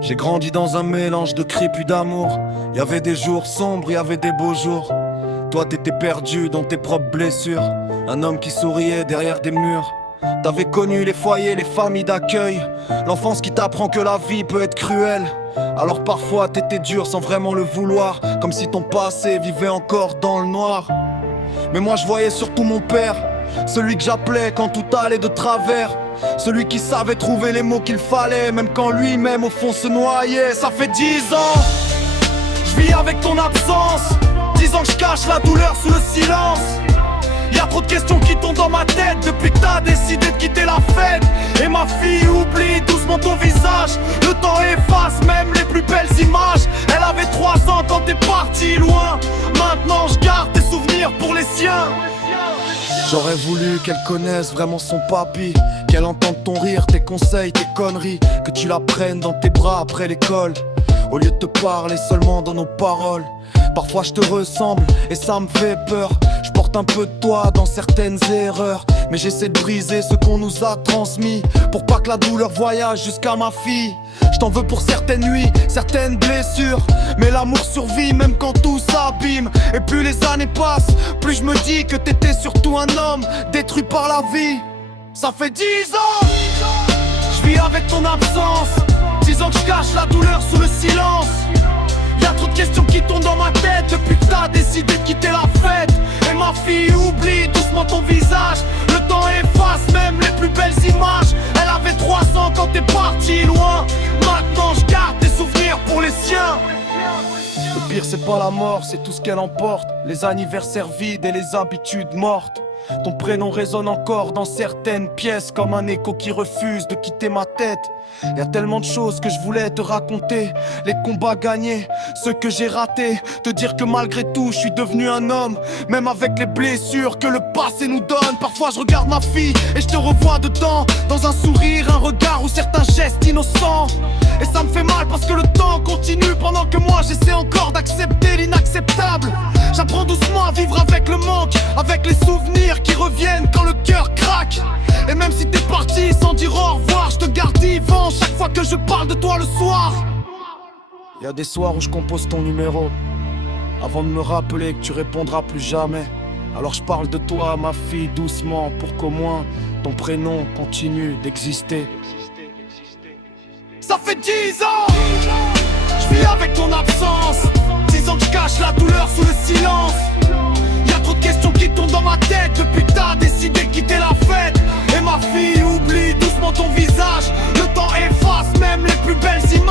J'ai grandi dans un mélange de cris puis d'amour. Y'avait des jours sombres, y'avait des beaux jours. Toi t'étais perdu dans tes propres blessures. Un homme qui souriait derrière des murs. T'avais connu les foyers, les familles d'accueil. L'enfance qui t'apprend que la vie peut être cruelle. Alors parfois t'étais dur sans vraiment le vouloir. Comme si ton passé vivait encore dans le noir. Mais moi je voyais surtout mon père, celui que j'appelais quand tout allait de travers. Celui qui savait trouver les mots qu'il fallait, même quand lui-même au fond se noyait. Ça fait 10 ans, je vis avec ton absence. 10 ans que je cache la douleur sous le silence. Y'a trop de questions qui tombent dans ma tête depuis que t'as décidé de quitter la fête. Et ma fille oublie doucement ton visage. Le temps efface même les plus belles images. Elle avait 3 ans quand t'es parti loin. Maintenant je garde tes souvenirs pour les siens. J'aurais voulu qu'elle connaisse vraiment son papy, qu'elle entende ton rire, tes conseils, tes conneries, que tu la prennes dans tes bras après l'école, au lieu de te parler seulement dans nos paroles. Parfois je te ressemble et ça me fait peur. Je porte un peu de toi dans certaines erreurs, mais j'essaie de briser ce qu'on nous a transmis, pour pas que la douleur voyage jusqu'à ma fille. Je t'en veux pour certaines nuits, certaines blessures, mais l'amour survit même quand tout s'abîme. Et plus les années passent, plus je me dis que t'étais surtout un homme détruit par la vie. Ça fait 10 ans, je vis avec ton absence. 10 ans que je cache la douleur sous le silence. Y'a trop de questions qui tournent dans ma tête depuis que t'as décidé de quitter la fête. Et ma fille oublie doucement ton visage. Le temps efface même les plus belles images. Elle avait 3 ans quand t'es parti loin. Maintenant je garde tes souvenirs pour les siens. Le pire c'est pas la mort, c'est tout ce qu'elle emporte. Les anniversaires vides et les habitudes mortes. Ton prénom résonne encore dans certaines pièces, comme un écho qui refuse de quitter ma tête. Y'a tellement de choses que je voulais te raconter, les combats gagnés, ceux que j'ai ratés. Te dire que malgré tout je suis devenu un homme, même avec les blessures que le passé nous donne. Parfois je regarde ma fille et je te revois dedans, dans un sourire, un regard ou certains gestes innocents. Et ça me fait mal parce que le temps continue pendant que moi j'essaie encore d'accepter l'inacceptable. J'apprends doucement à vivre avec le manque, avec les souvenirs qui reviennent quand le cœur craque. Et même si t'es parti sans dire au revoir, je te garde vivant chaque fois que je parle de toi le soir. Y'a des soirs où je compose ton numéro, avant de me rappeler que tu répondras plus jamais. Alors je parle de toi, ma fille, doucement, pour qu'au moins ton prénom continue d'exister. Ça fait 10 ans, je vis avec ton absence. 10 ans que je cache la douleur sous le silence. Y'a trop de questions qui tombent dans ma tête depuis que t'as décidé de quitter la fête. Et ma fille oublie doucement ton visage. Le temps efface même les plus belles images.